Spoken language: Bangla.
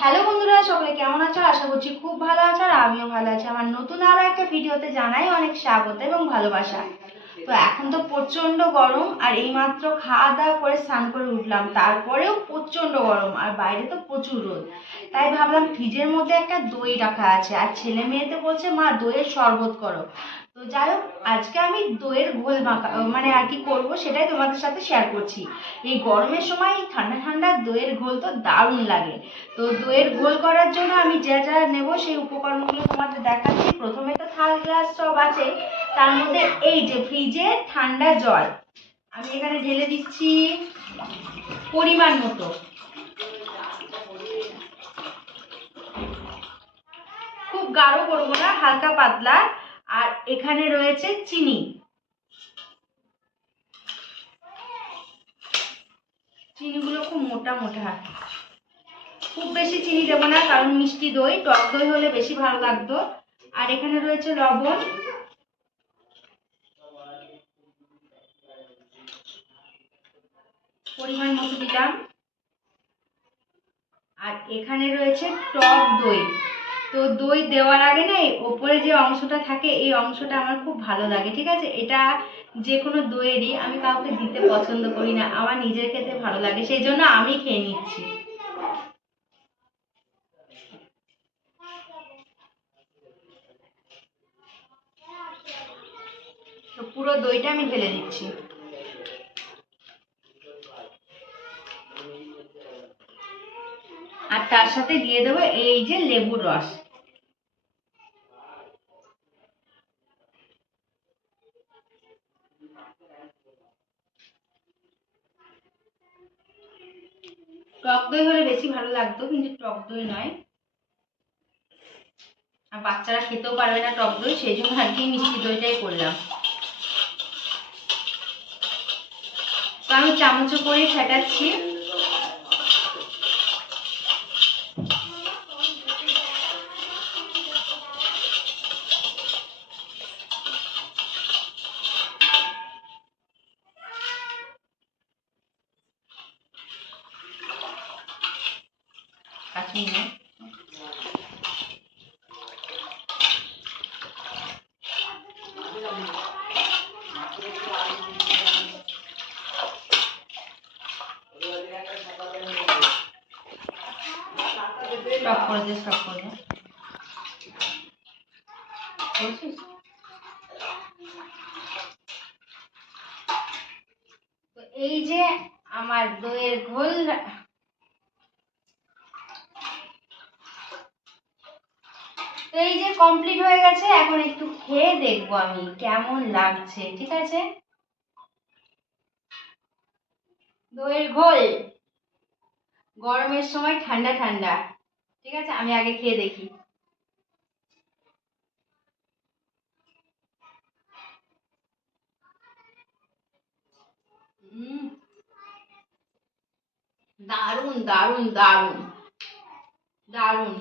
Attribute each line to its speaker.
Speaker 1: হ্যালো বন্ধুরা, সকলে কেমন আছো? আশা করছি খুব ভালো আছো আর আমিও ভালো আছি। আমার নতুন আরও একটা ভিডিওতে জানাই অনেক স্বাগত এবং ভালোবাসা। তো এখন তো প্রচণ্ড গরম আর এইমাত্র খাওয়া দাওয়া করে স্নান করে উঠলাম। তারপরেও প্রচণ্ড গরম আর বাইরে তো প্রচুর রোদ। তাই ভাবলাম ফ্রিজের মধ্যে একটা দই রাখা আছে। আর ছেলে মেয়েতে বলছে, মা, দইয়ের শরবত করো। তো যাই হোক, আজকে আমি দইয়ের ঘোল মাখা মানে আর কি করব সেটাই তোমাদের সাথে শেয়ার করছি। এই গরমের সময় এই ঠান্ডা ঠান্ডা দইয়ের ঘোল তো দারুণ লাগে। তো দইয়ের ঘোল করার জন্য আমি যা যা নেব সেই উপকরণগুলো তোমাদের দেখাচ্ছি। প্রথমে তো থাল, গ্লাস সব আছে। তার মধ্যে এই যে ফ্রিজে ঠান্ডা জল, আমি এখানে ঢেলে দিচ্ছি পরিমাণ মতো। খুব গাঢ় করব না, হালকা পাতলা। আর এখানে রয়েছে চিনি। চিনিগুলো খুব মোটা মোটা। খুব বেশি চিনি দেবো না, কারণ মিষ্টি দই, টক দই হলে বেশি ভালো লাগতো। আর এখানে রয়েছে লবণ। পরিমাণ মতো দিলাম। আর এখানে রয়েছে টক দই। তো দই দেওয়ার আগে না ওপরে যে অংশটা থাকে, এই অংশটা আমার খুব ভালো লাগে, ঠিক আছে? এটা যে কোনো দইয়েরই আমি কাউকে দিতে পছন্দ করি না, আমার নিজের খেতে ভালো লাগে, সেই জন্য আমি খেয়ে নিচ্ছি। তো পুরো দইটা আমি ঢেলে দিচ্ছি। আর তার সাথে দিয়ে দেবো এই যে লেবুর রস। টক দই হলে বেশি ভালো লাগতো, কিন্তু টক দই নয়। আর বাচ্চারা খেতেও পারবে না টক দই, সেই জন্য আর কি মিষ্টি দইটাই করলাম। তো আমি চামচ করে ফেটাচ্ছি। কাশ্মীরে স্টপ করে দে স্টপ করে এই যে আমার দইয়ের ঘোল তো এই যে কমপ্লিট হয়ে গেছে, এখন একটু খেয়ে দেখব আমি কেমন লাগছে, ঠিক আছে? দইয়ের ঘোল। গরমের সময় ঠান্ডা ঠান্ডা, ঠিক আছে? আমি আগে খেয়ে দেখি। দারুণ দারুণ দারুণ দারুণ।